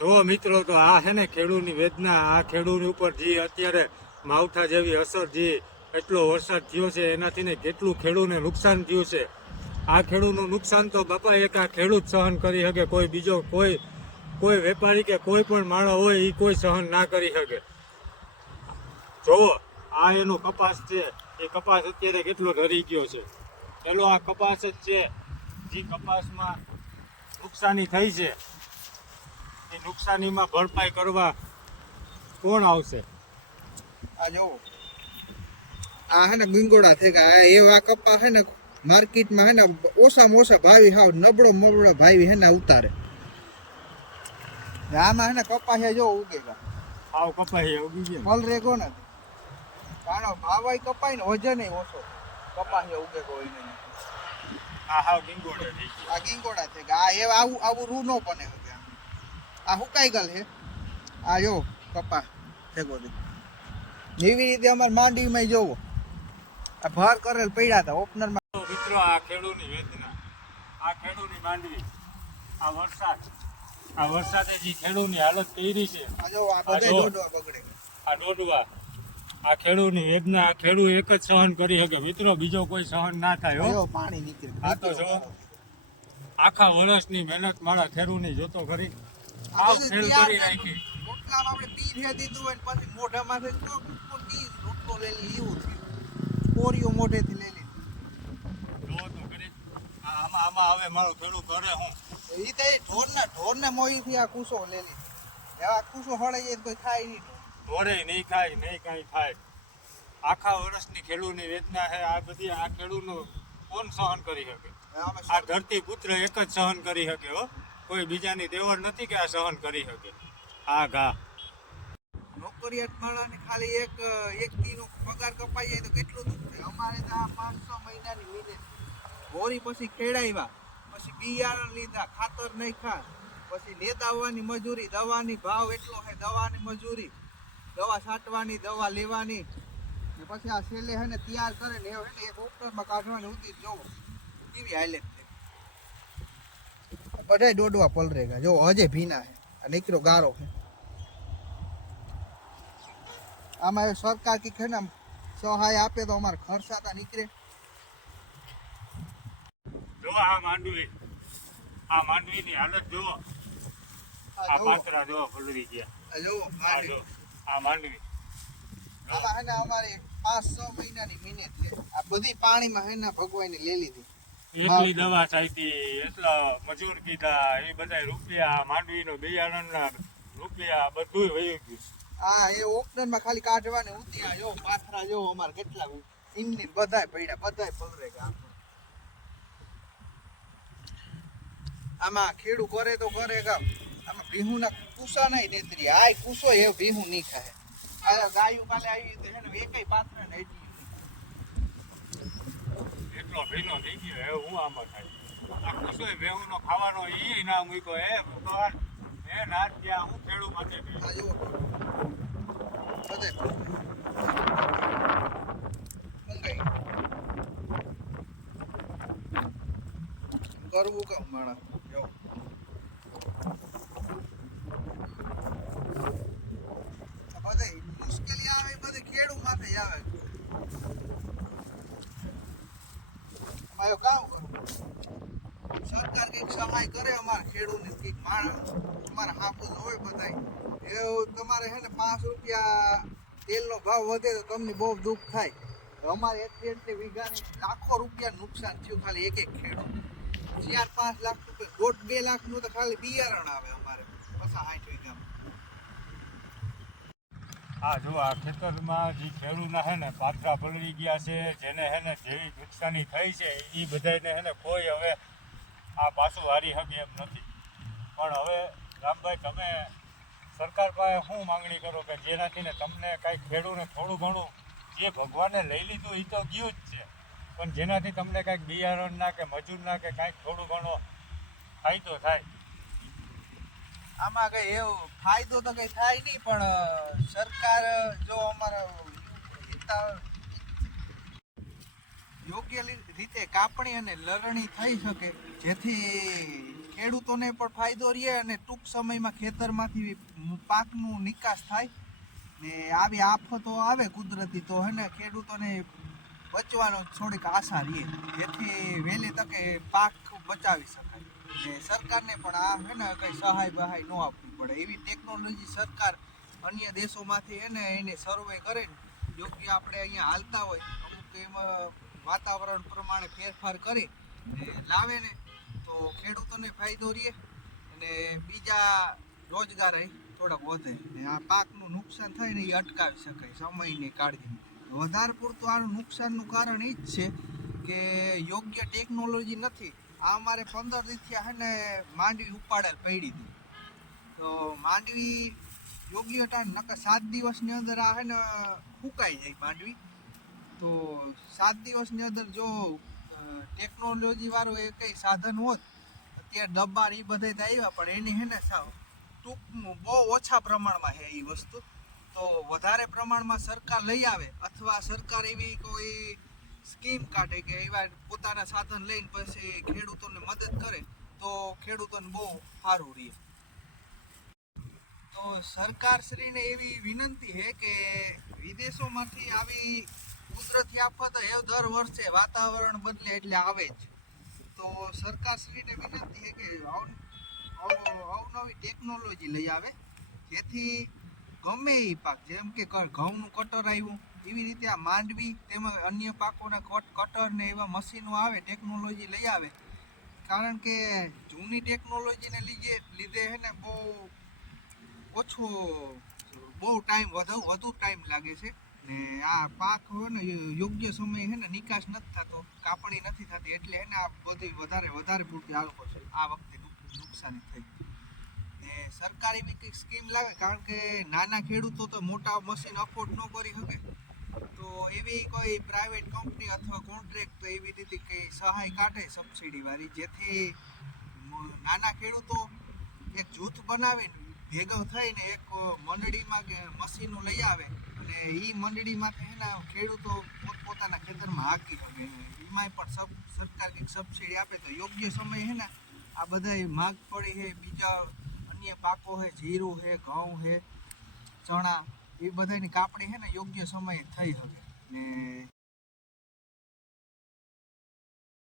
જો મિત્રો, તો આ છે ને ખેડૂતની વેદના. આ ખેડૂત ઉપર જે અત્યારે માવઠા જેવી અસર, જે એટલો વરસાદ થયો છે એનાથી ને કેટલું ખેડૂતને નુકસાન થયું છે. આ ખેડૂતનું નુકસાન તો બાપા એક આ ખેડૂત સહન કરી શકે, કોઈ બીજો કોઈ વેપારી કે કોઈ પણ માણસ હોય એ કોઈ સહન ના કરી શકે. જોવો, આ એનો કપાસ છે. એ કપાસ અત્યારે કેટલો ઢરી ગયો છે. પેલો આ કપાસ જ છે. જે કપાસમાં નુકસાની થઈ છે, એ નુકસાનીમાં ભરપાઈ કરવા કોણ આવશે? આ જોવો, આ હે ને ગીંગોડા થઈ ગયા. એવા કપા હે ને માર્કેટમાં હે ને ઓછામાં ઓછા ભાવી હાવ નબળો ભાવી હે ને ઉતારે. આમાં હે ને કપાસિયા જો ઉગે ગયા. આવ કપાઈ ઉગી ગયા. ફલ રેગો નથી. કારણ ભાવાય કપાય ને વજન ઓછો. કપાસિયા ઉગે કોઈ નહીં. આ હાવ ગીંગોડા થઈ ગયા. આ ગીંગોડા થઈ ગયા. આ એવા આવું રૂ નો બને. આ હુકાઈ ગયેલ છે. આ જો કપા ભેગો દે. એવી રીતે અમારે માંડવીમાં જોવો, આ ભાર કરેલ પડ્યા હતા ઓપનરમાં. મિત્રો, આ ખેડૂતની વેદના, આ ખેડૂતની માંડવી, આ વરસાદે જે ખેડૂતની હાલત કરી છે. આ જો આ બધા દોડવા બગડે. આ દોડવા, આ ખેડૂતની વેદના, આ ખેડૂત એક જ સહન કરી શકે મિત્રો, બીજો કોઈ સહન ના થાય. હો, પાણી નીકળે. આ તો જો આખા વર્ષની મહેનત મારા ખેડૂતની જોતો કરી આવ ફેલ કરી નાખી. રોટલામાં આપણે પી દે દીધું હોય પછી મોઢામાંથી તો રોટલો લઈ લે એવું થયું. કોરીઓ મોઢેથી લઈ લે. જો તો કરી આમાં હવે મારો ખેડૂત કરે હું એ તો ઢોરને મોહીથી આ કૂસો લઈ લે. એવા કૂસો હળાઈ જાય તો ખાય નહીં. ઢોરે નહીં ખાય, નહીં કાંઈ થાય. આખા વર્ષની ખેડૂતની વેદના છે. આ બધી આ ખેડૂતનું કોણ સહન કરી શકે? આ ધરતી પુત્ર એક જ સહન કરી શકે. હો, કોઈ બીજાની દેવડ નથી કે આ સહન કરી શકે. આ ઘા નોકરિયાત માણસને ખાલી એક દીનો પગાર કપાઈ જાય તો કેટલું દુઃખ થાય. અમારે તો આ 5-6 મહિનાની મહિને હોરી પછી ખેડાવ્યા, પછી બિયારણ લીધા, ખાતર નહીં ખા, પછી લેતા આવવાની મજૂરી, દવાની ભાવ એટલો છે, દવાની મજૂરી, દવા છાંટવાની, દવા લેવાની, ને પછી આ છેલ્લે હે ને તૈયાર કરે ને હે ને એક ઓક્ટરમાં કાઢવાની ઉધી જોવો કેવી હાલત છે. બધા દોડવા પલરે ગયા. જો હજે ભીના છે. આ નીકળો ગારો છે. આમાં સરકાર કી છે ને સહાય આપે તો અમારે ખર્ચાતા નીકળે. જો આ માંડવીની હાલત જુઓ. આ પાત્રા જો પલળી ગયા. જો આ માંડવી આમાં હે ને અમારે 5-6 મહિનાની મહેનત છે. આ બધી પાણીમાં હે ને ભગવાને લઈ લીધી. એટલી દવા ચાહીતી, એટલા મજૂર કીધા, એ બધા રૂપિયા, માંડવીનો બિયારણના રૂપિયા, બધું વયું ગયું. હા, એ ઓક્ટનમાં ખાલી કાઢવાને ઉત્યા જો પાથરા જો અમારે કેટલા ઇમની બધાય પડ્યા, બધાય પલરે ગયા. આમાં ખેડૂ કરે તો કરે કામ. આમાં ભીહુના કુસા નહીં દેતરી. આ કુસો એ ભીહુ નહીં ખાય. આ ગાયું કાલે આવી તો હે ને એકેય પાથરા નહીં. એટલો ભીનો થઈ ગયો. હવે હું આમાં થાય આ કુસોય ભેહુનો ખાવાનો એ ના મૂક્યો. ભગવાન એ નાથ ત્યાં હું ખેડૂત માટે આ જો બધે મંગાઈ કરવું કામ માણા જો બધે મુશ્કેલી આવે બધે ખેડૂત માટે આવે. આયો કામ કરું. સરકાર કંઈક સહાય કરે અમારે ખેડૂતને, કંઈક માણસ અમારે હાપુસ હોય બધાય. એવું તમારે હે ને 5 રૂપિયા તેલનો ભાવ વધે તો તમને બહુ દુઃખ થાય. અમારે એટલી વીઘાની લાખો રૂપિયા નુકસાન થયું ખાલી એક ખેડૂત. 4-5 લાખ રૂપિયા, 1.5-2 લાખનું તો ખાલી બિયારણ આવે અમારે 60 વીઘામાં. હા, જો આ ખેતરમાં જે ખેડૂતના હે ને પાત્રા પલળી ગયા છે, જેને હે ને જેવી નુકસાની થઈ છે એ બધાને હે ને કોઈ હવે આ પાછું હારી શકે એમ નથી. પણ હવે રામભાઈ, તમે સરકાર પાસે શું માંગણી કરો કે જેનાથી ને તમને કાંઈક ખેડૂતને થોડું ઘણું, જે ભગવાને લઈ લીધું એ તો ગયું જ છે, પણ જેનાથી તમને કાંઈક બિયારણના કે મજૂરના કે કાંઈક થોડું ઘણો ફાયદો થાય. આમાં કઈ એવો ફાયદો તો કઈ થાય નહીં, પણ સરકાર જો અમારા યોગ્ય રીતે કાપણી અને લણણી થઈ શકે, જેથી ખેડૂતોને પણ ફાયદો રહે અને ટૂંક સમયમાં ખેતરમાંથી પાકનું નિકાસ થાય ને આવી આફતો આવે કુદરતી તો હે ને ખેડૂતોને બચવાનો થોડીક આશા રહે જેથી વહેલી તકે પાક બચાવી શકાય ને સરકારને પણ આ હે ને કંઈ સહાય બહાય ન આપવી પડે એવી ટેકનોલોજી સરકાર અન્ય દેશોમાંથી હે ને એને સર્વે કરે ને યોગ્ય આપણે અહીંયા હાલતા હોય અમુક એમાં વાતાવરણ પ્રમાણે ફેરફાર કરી ને લાવે ને તો ખેડૂતોને ફાયદો રહે અને બીજા રોજગાર થોડાક વધે ને આ પાકનું નુકસાન થાય ને એ અટકાવી શકાય સમયની કાળજી. વધારે પૂરતું આનું નુકસાનનું કારણ એ જ છે કે યોગ્ય ટેકનોલોજી નથી. આ અમારે 15 દિવસથી હે ને માંડવી ઉપાડેલ પડી હતી તો માંડવી યોગ્ય ટાઈમ નકર 7 દિવસની અંદર આ હે ને ફૂંકાઈ જાય માંડવી. તો 7 દિવસની અંદર જો ટેકનોલોજી વાળો એ કંઈ સાધન હોત અત્યારે ડબ્બા એ બધા તો આવ્યા પણ એની હે ને ટૂંકમાં બહુ ઓછા પ્રમાણમાં છે એ વસ્તુ. તો વધારે પ્રમાણમાં સરકાર લઈ આવે અથવા સરકાર એવી કોઈ સ્કીમ કાઢે કે એવા પોતાના સાધન લઈને પછી ખેડૂતોને મદદ કરે તો ખેડૂતોને બહુ સારું રહે. તો સરકારશ્રીને એવી વિનંતી છે કે વિદેશોમાંથી આવી કુદરતી આફતો એ દર વર્ષે વાતાવરણ બદલે એટલે આવે જ. તો સરકારશ્રીને વિનંતી છે કે અવનવી ટેકનોલોજી લઈ આવે જેથી ગમે એ પાક જેમ કે ઘઉંનું કટર આવ્યું એવી રીતે આ માંડવી તેમજ અન્ય પાકોના કટર ને એવા મશીનો આવે ટેકનોલોજી લઈ આવે. કારણ કે જૂની ટેકનોલોજીને લીધે હે ને બહુ ટાઈમ વધુ ટાઈમ લાગે છે ને આ પાક હોય ને યોગ્ય સમયે હે ને નિકાસ નથી થતો, કાપણી નથી થતી એટલે હે ને આ બધી વધારે પૂરતી આ વખતે નુકસાની થઈ. ને સરકાર એવી કંઈક સ્કીમ લાવે કારણ કે નાના ખેડૂતો તો મોટા મશીન અફોર્ડ ન કરી શકે તો એવી કોઈ પ્રાઇવેટ કંપની અથવા કોન્ટ્રાક્ટ એવી રીતે કંઈ સહાય કાઢે સબસિડી વાળી જેથી નાના ખેડૂતો એક જૂથ બનાવીને ભેગા થઈને એક મંડળીમાં કે મશીનો લઈ આવે અને એ મંડળીમાંથી એના ખેડૂતો પોતપોતાના ખેતરમાં હાંકી શકે. એમાંય પણ સરકાર કંઈક સબસિડી આપે તો યોગ્ય સમય છે ને આ બધા મગફળી છે, બીજા અન્ય પાકો છે, જીરું છે, ઘઉં છે, ચણા એ બધાની કાપણી છે ને યોગ્ય સમયે થઈ શકે ને